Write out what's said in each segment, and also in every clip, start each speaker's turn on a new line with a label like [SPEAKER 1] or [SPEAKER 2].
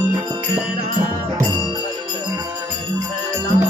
[SPEAKER 1] Thank you.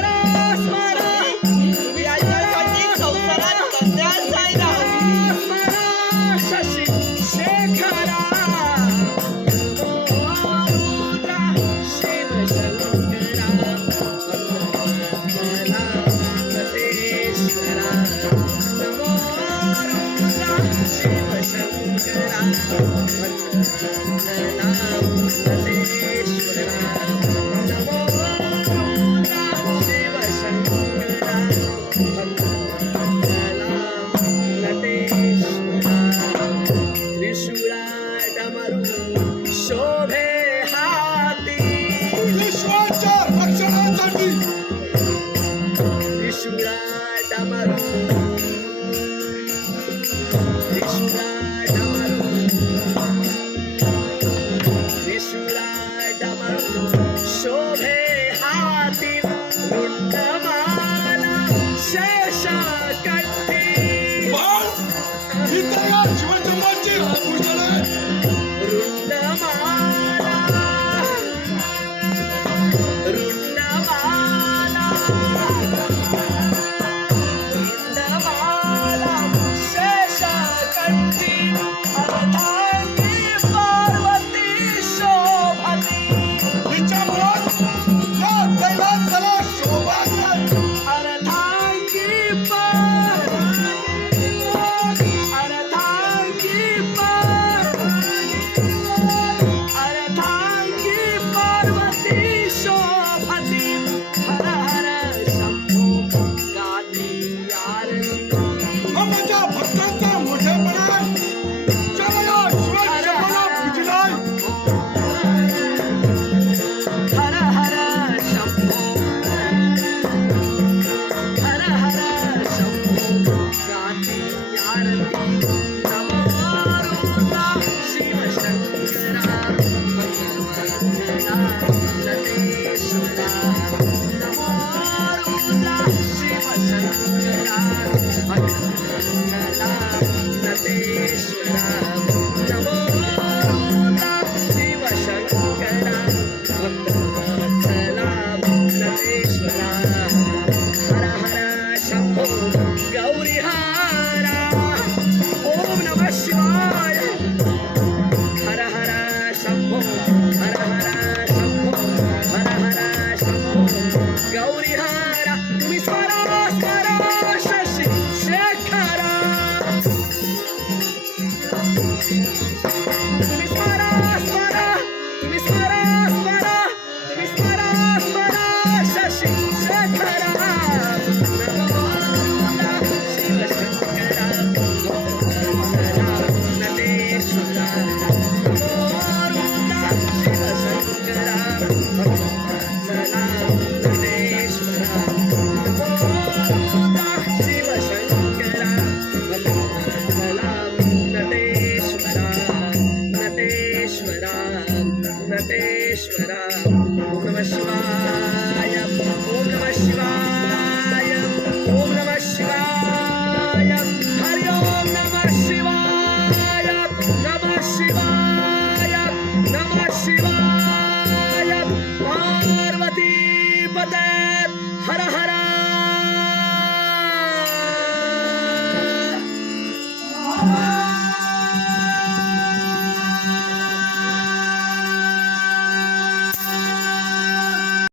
[SPEAKER 1] ವಿಶೇಷ ಕಟ್ಟಿ ಇದ್ದಾಗ ಶಿವಚಂದ್ರಜ್ಜಿ ಸರ್ವೇಶ್ವರ ನಮ ಶಿವಾಯ